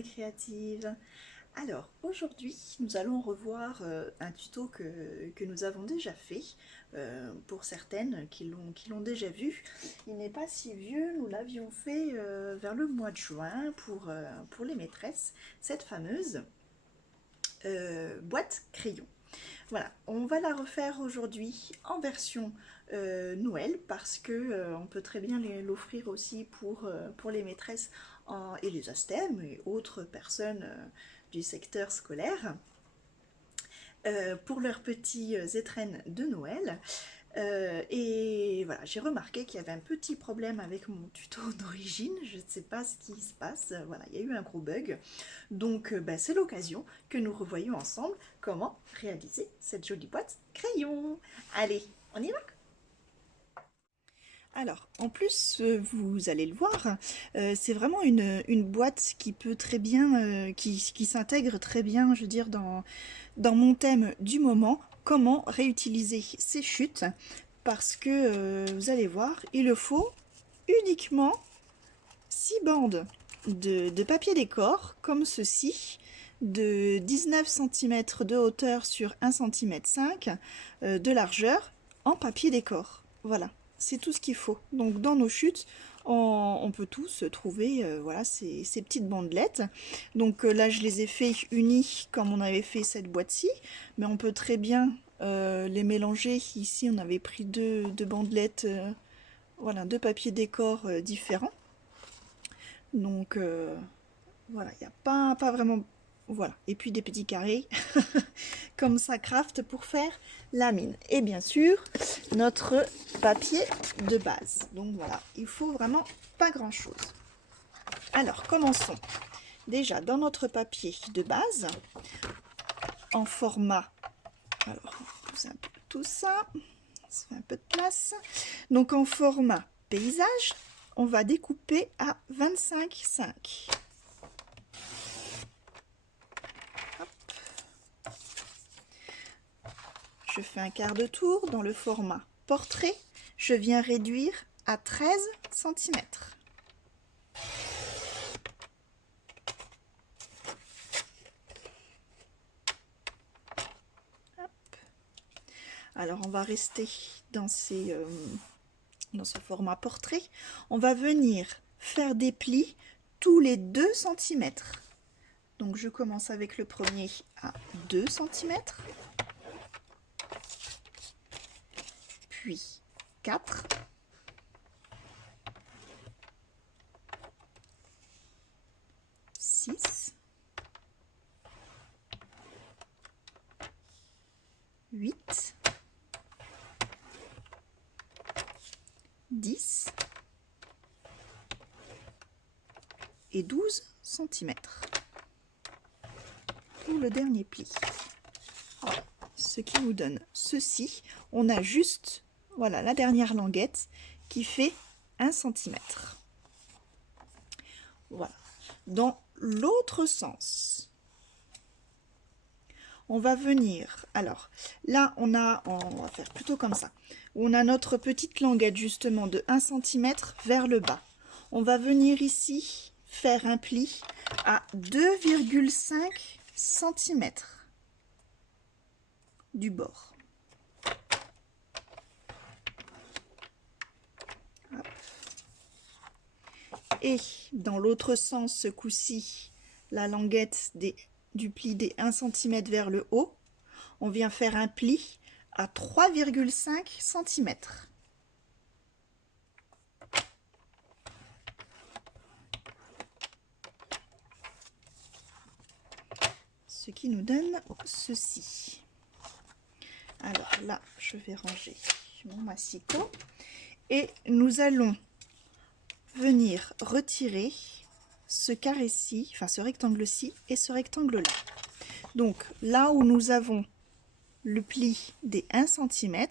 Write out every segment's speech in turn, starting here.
mes créatives. Alors aujourd'hui nous allons revoir un tuto que nous avons déjà fait pour certaines qui l'ont déjà vu. Il n'est pas si vieux, nous l'avions fait vers le mois de juin pour les maîtresses, cette fameuse boîte crayon. Voilà, on va la refaire aujourd'hui en version Noël parce que on peut très bien l'offrir aussi pour les maîtresses et les ASTEM et autres personnes du secteur scolaire pour leurs petits étrennes de Noël. Et voilà, j'ai remarqué qu'il y avait un petit problème avec mon tuto d'origine, je ne sais pas ce qui se passe, voilà, il y a eu un gros bug. Donc c'est l'occasion que nous revoyions ensemble comment réaliser cette jolie boîte crayon. Allez, on y va? Alors, en plus, vous allez le voir, c'est vraiment une boîte qui peut très bien, qui s'intègre très bien, je veux dire, dans mon thème du moment, comment réutiliser ces chutes, parce que, vous allez voir, il le faut uniquement 6 bandes de papier décor, comme ceci, de 19 cm de hauteur sur 1,5 cm de largeur, en papier décor. Voilà, c'est tout ce qu'il faut. Donc dans nos chutes, on peut tous trouver voilà, ces petites bandelettes. Donc là, je les ai fait unies comme on avait fait cette boîte-ci, mais on peut très bien les mélanger. Ici, on avait pris deux bandelettes, voilà, deux papiers décor différents. Donc voilà, il n'y a pas vraiment... Voilà, et puis des petits carrés comme ça craft pour faire la mine. Et bien sûr, notre papier de base. Donc voilà, il faut vraiment pas grand chose. Alors, commençons. Déjà, dans notre papier de base, en format... Alors, on pousse un peu tout ça, ça fait un peu de place. Donc en format paysage, on va découper à 25,5. Je fais un quart de tour dans le format portrait. Je viens réduire à 13 cm. Alors on va rester dans ce format portrait. On va venir faire des plis tous les 2 cm. Donc je commence avec le premier à 2 cm. Puis 4, 6, 8, 10 et 12 cm pour le dernier pli. Voilà. Ce qui nous donne ceci. On a juste, voilà, la dernière languette qui fait 1 cm. Voilà. Dans l'autre sens, on va venir, alors là on va faire plutôt comme ça, on a notre petite languette justement de 1 cm vers le bas. On va venir ici faire un pli à 2,5 cm du bord. Hop. Et dans l'autre sens, ce coup-ci, la languette du pli des 1 cm vers le haut, on vient faire un pli à 3,5 cm. Ce qui nous donne ceci. Alors là, je vais ranger mon massicot et nous allons venir retirer ce carré-ci, enfin ce rectangle-ci et ce rectangle-là. Donc là où nous avons le pli des 1 cm,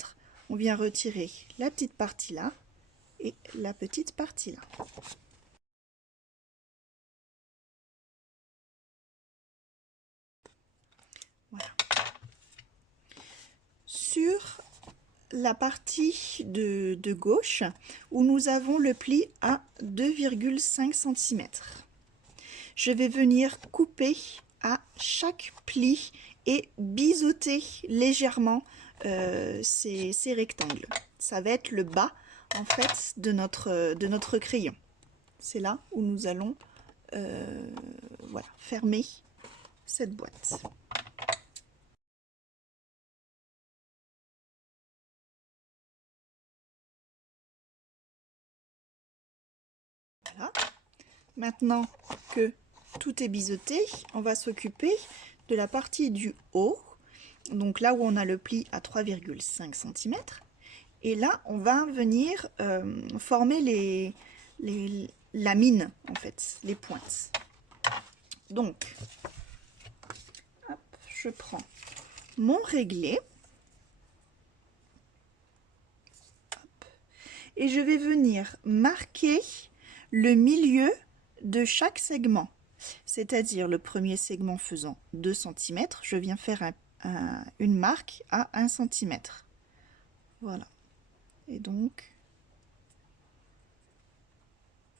on vient retirer la petite partie là et la petite partie là. Voilà. Sur la partie de gauche où nous avons le pli à 2,5 cm. je vais venir couper à chaque pli et biseauter légèrement ces rectangles. Ça va être le bas en fait de notre crayon. C'est là où nous allons voilà, fermer cette boîte. Voilà. Maintenant que tout est biseauté, on va s'occuper de la partie du haut. Donc là où on a le pli à 3,5 cm. Et là, on va venir former la mine, en fait, les pointes. Donc, hop, je prends mon réglé. Hop, et je vais venir marquer le milieu de chaque segment. C'est-à-dire le premier segment faisant 2 cm, je viens faire une marque à 1 cm. Voilà. Et donc,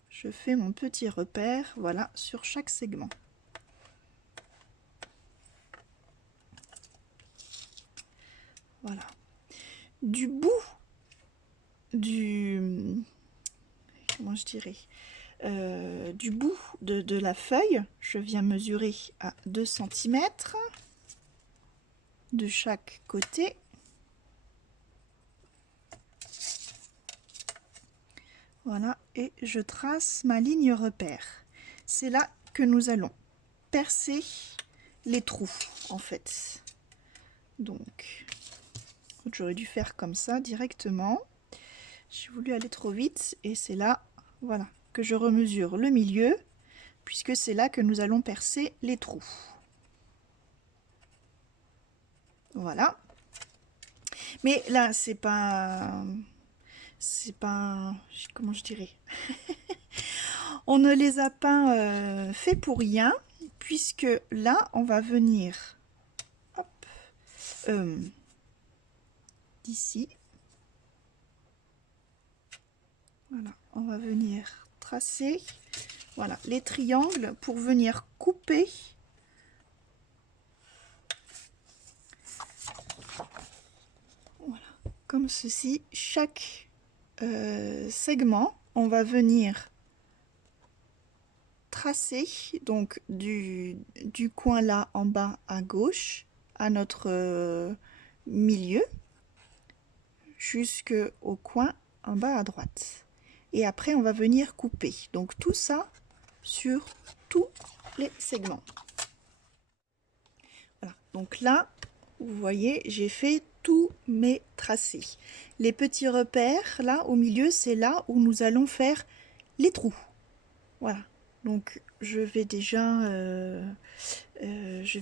je fais mon petit repère, voilà, sur chaque segment. Voilà. Du bout comment je dirais, du bout de la feuille, je viens mesurer à 2 cm de chaque côté. Voilà, et je trace ma ligne repère. C'est là que nous allons percer les trous, en fait. Donc, j'aurais dû faire comme ça directement. J'ai voulu aller trop vite et c'est là, voilà, que je remesure le milieu, puisque c'est là que nous allons percer les trous. Voilà. Mais là, c'est pas, comment je dirais, on ne les a pas fait pour rien, puisque là, on va venir, hop, d'ici, voilà, on va venir tracer, voilà, les triangles pour venir couper comme ceci. Chaque segment, on va venir tracer donc du coin là en bas à gauche à notre milieu jusqu'au coin en bas à droite, et après on va venir couper donc tout ça sur tous les segments. Voilà, donc là vous voyez, j'ai fait tous mes tracés. Les petits repères là au milieu, c'est là où nous allons faire les trous. Voilà, donc je vais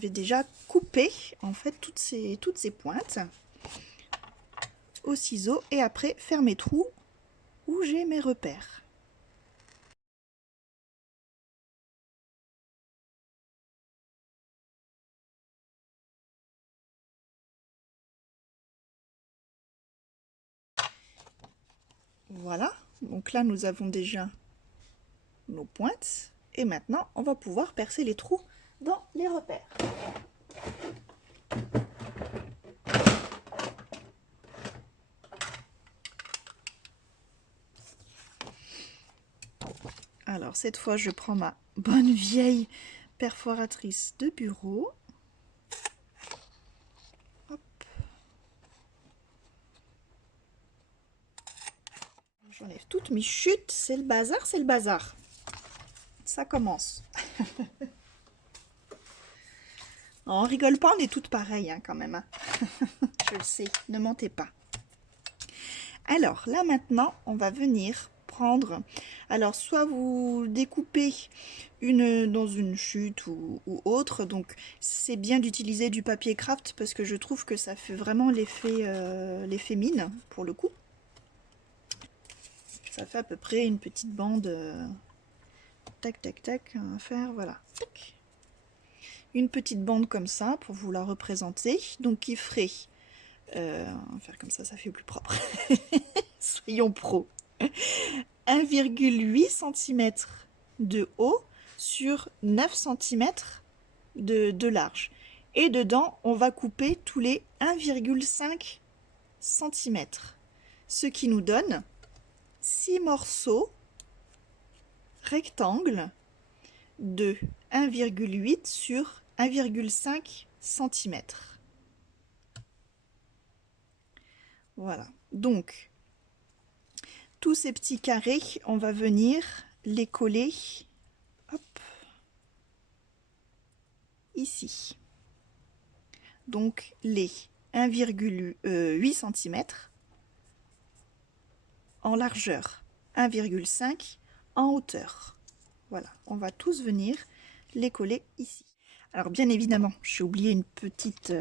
déjà couper en fait toutes ces pointes au ciseau et après faire mes trous où j'ai mes repères. Voilà, donc là nous avons déjà nos pointes et maintenant on va pouvoir percer les trous dans les repères. Alors cette fois je prends ma bonne vieille perforatrice de bureau. J'enlève toutes mes chutes, c'est le bazar, c'est le bazar. Ça commence. Non, on rigole pas, on est toutes pareilles hein, quand même. Hein. Je le sais, ne mentez pas. Alors là maintenant, on va venir prendre, alors soit vous découpez dans une chute ou autre, donc c'est bien d'utiliser du papier craft parce que je trouve que ça fait vraiment l'effet mine pour le coup. Ça fait à peu près une petite bande, tac tac tac, on va faire, voilà, tac. Une petite bande comme ça pour vous la représenter, donc qui ferait, on va faire comme ça fait plus propre, soyons pros, 1,8 cm de haut sur 9 cm de large. Et dedans, on va couper tous les 1,5 cm, ce qui nous donne 6 morceaux rectangles de 1,8 sur 1,5 cm. Voilà, donc tous ces petits carrés, on va venir les coller, hop, ici. Donc les 1,8 cm en largeur, 1,5 en hauteur. Voilà, on va tous venir les coller ici. Alors bien évidemment, j'ai oublié une petite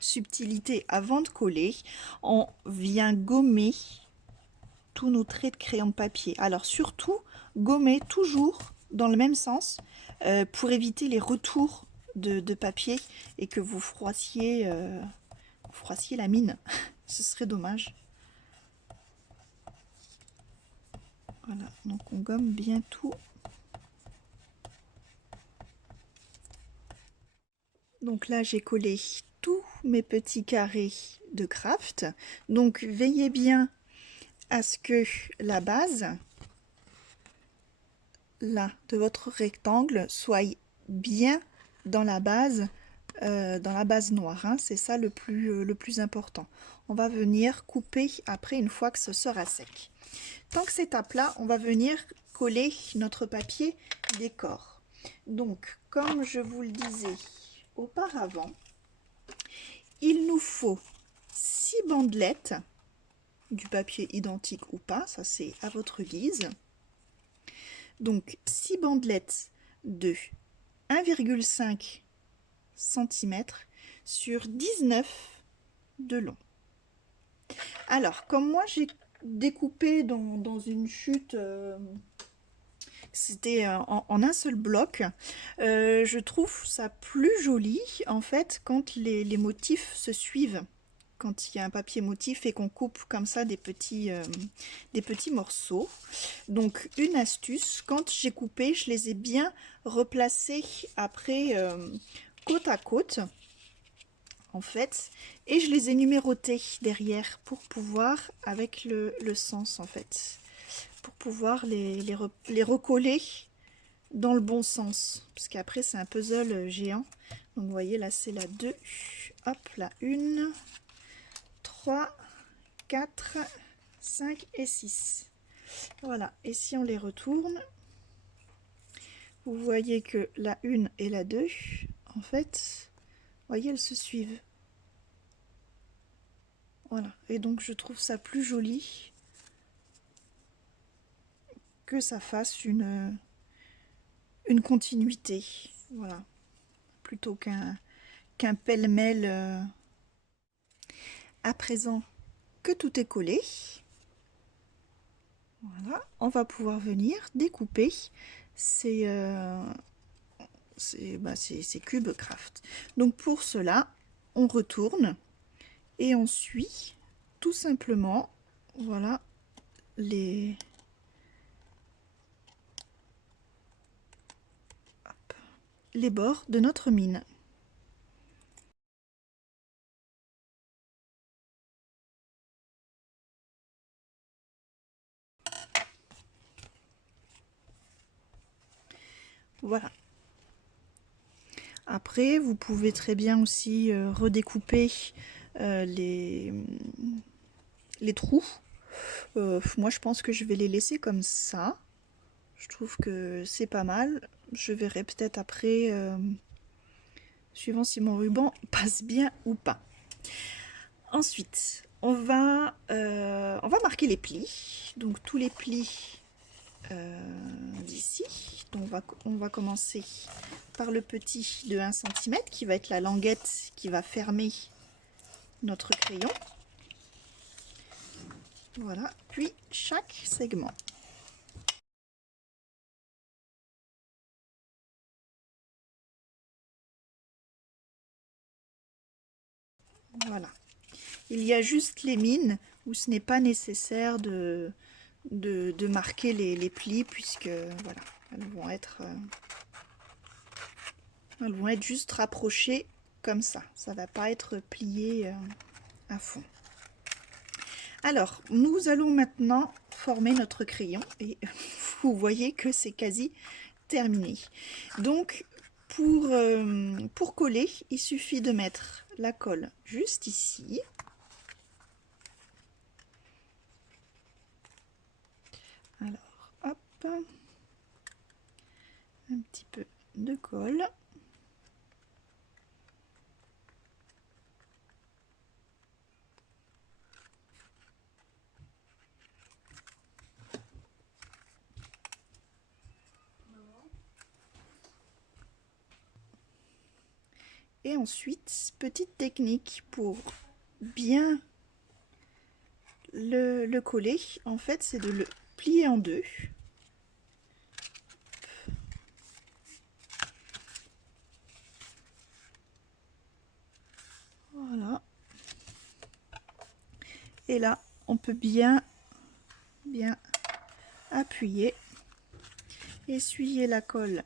subtilité avant de coller. On vient gommer tous nos traits de crayon de papier. Alors surtout, gommer toujours dans le même sens pour éviter les retours de papier et que vous froissiez la mine. Ce serait dommage. Voilà, donc on gomme bien tout. Donc là, j'ai collé tous mes petits carrés de craft. Donc veillez bien à ce que la base, là, de votre rectangle soit bien dans la base noire. Hein. C'est ça le plus important. On va venir couper après une fois que ce sera sec. Tant que c'est à plat, on va venir coller notre papier décor. Donc, comme je vous le disais auparavant, il nous faut 6 bandelettes, du papier identique ou pas, ça c'est à votre guise. Donc 6 bandelettes de 1,5 cm sur 19 de long. Alors, comme moi j'ai découpé dans une chute, c'était en un seul bloc, je trouve ça plus joli en fait quand les motifs se suivent. Quand il y a un papier motif et qu'on coupe comme ça des petits morceaux. Donc une astuce, quand j'ai coupé, je les ai bien replacés après côte à côte en fait, et je les ai numérotés derrière pour pouvoir, avec le sens en fait, pour pouvoir les recoller dans le bon sens, parce qu'après c'est un puzzle géant. Donc vous voyez là c'est la 2, hop, la 1, 3, 4, 5 et 6. Voilà, et si on les retourne, vous voyez que la 1 et la 2, en fait, vous voyez, elles se suivent. Voilà, et donc je trouve ça plus joli que ça fasse une continuité. Voilà, plutôt qu'un pêle-mêle. À présent que tout est collé, voilà, on va pouvoir venir découper ces cubes craft. Donc pour cela, on retourne et on suit tout simplement, voilà, les bords de notre mine. Voilà. Après, vous pouvez très bien aussi redécouper les trous. Moi, je pense que je vais les laisser comme ça. Je trouve que c'est pas mal. Je verrai peut-être après, suivant si mon ruban passe bien ou pas. Ensuite, on va marquer les plis. Donc tous les plis d'ici. Donc on va commencer par le petit de 1 cm qui va être la languette qui va fermer notre crayon. Voilà, puis chaque segment. Voilà. Il y a juste les mines où ce n'est pas nécessaire de marquer les plis puisque voilà, Elles vont être juste rapprochées comme ça. Ça va pas être plié à fond. Alors, nous allons maintenant former notre crayon et vous voyez que c'est quasi terminé. Donc, pour coller, il suffit de mettre la colle juste ici. Alors, hop, un petit peu de colle. Et ensuite, petite technique pour bien le coller, en fait, c'est de le plier en deux. Voilà. Et là, on peut bien appuyer, essuyer la colle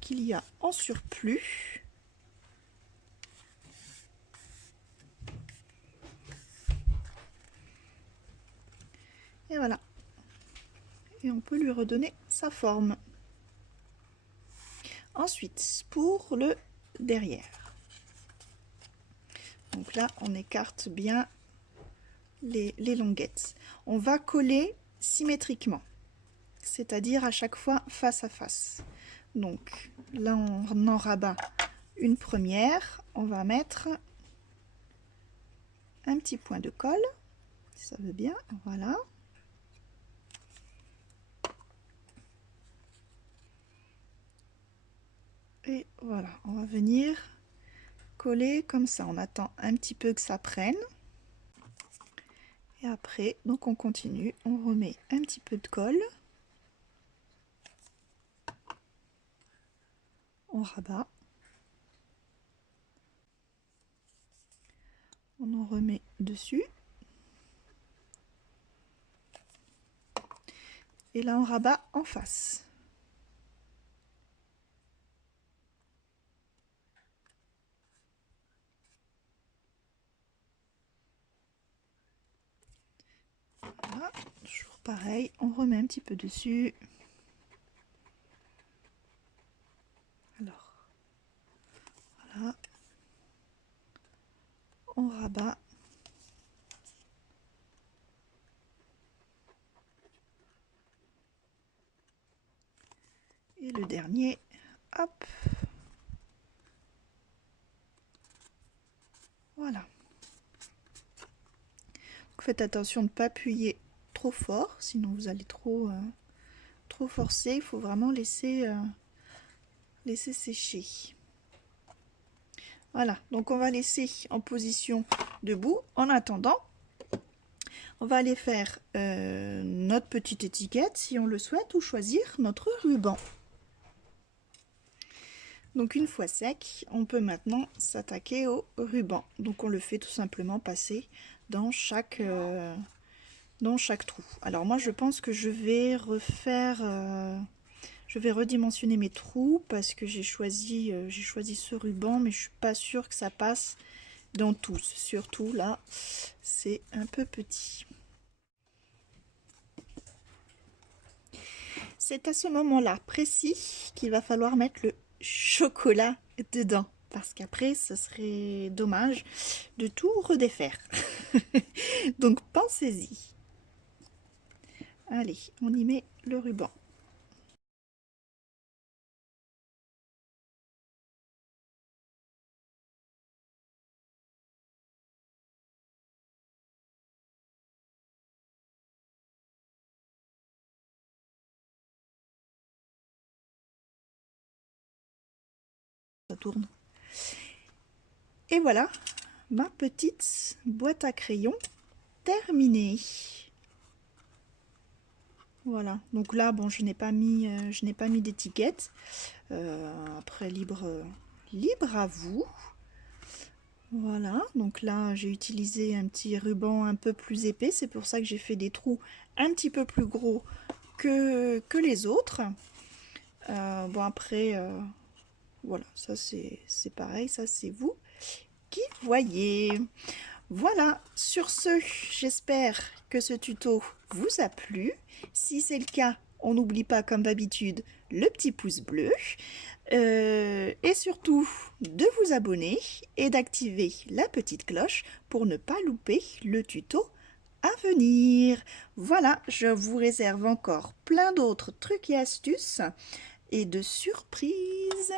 qu'il y a en surplus. Et voilà. Et on peut lui redonner sa forme. Ensuite, pour le derrière. Donc là, on écarte bien les longuettes. On va coller symétriquement, c'est-à-dire à chaque fois face à face. Donc là, on en rabat une première. On va mettre un petit point de colle, si ça veut bien. Voilà. Et voilà, on va venir coller comme ça. On attend un petit peu que ça prenne. Et après, donc on continue. On remet un petit peu de colle. On rabat. On en remet dessus. Et là, on rabat en face. Voilà, toujours pareil, on remet un petit peu dessus. Alors, voilà, on rabat. Et le dernier, hop. Voilà. Donc, faites attention de ne pas appuyer trop fort, sinon vous allez trop forcer. Il faut vraiment laisser sécher. Voilà, donc on va laisser en position debout. En attendant, on va aller faire notre petite étiquette si on le souhaite, ou choisir notre ruban. Donc une fois sec, on peut maintenant s'attaquer au ruban. Donc on le fait tout simplement passer dans chaque trou. Alors moi je pense que je vais redimensionner mes trous parce que j'ai choisi ce ruban, mais je suis pas sûre que ça passe dans tous. Surtout là, c'est un peu petit. C'est à ce moment-là précis qu'il va falloir mettre le chocolat dedans, parce qu'après ce serait dommage de tout redéfaire. Donc pensez-y. Allez, on y met le ruban. Ça tourne. Et voilà, ma petite boîte à crayons terminée. Voilà, donc là, bon, je n'ai pas mis d'étiquette. Après, libre à vous. Voilà, donc là, j'ai utilisé un petit ruban un peu plus épais. C'est pour ça que j'ai fait des trous un petit peu plus gros que les autres. Bon après, voilà, ça c'est pareil, ça c'est vous qui voyez. Voilà, sur ce, j'espère que ce tuto vous a plu. Si c'est le cas, on n'oublie pas comme d'habitude le petit pouce bleu. Et surtout de vous abonner et d'activer la petite cloche pour ne pas louper le tuto à venir. Voilà, je vous réserve encore plein d'autres trucs et astuces et de surprises.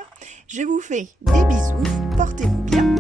Je vous fais des bisous, portez-vous bien.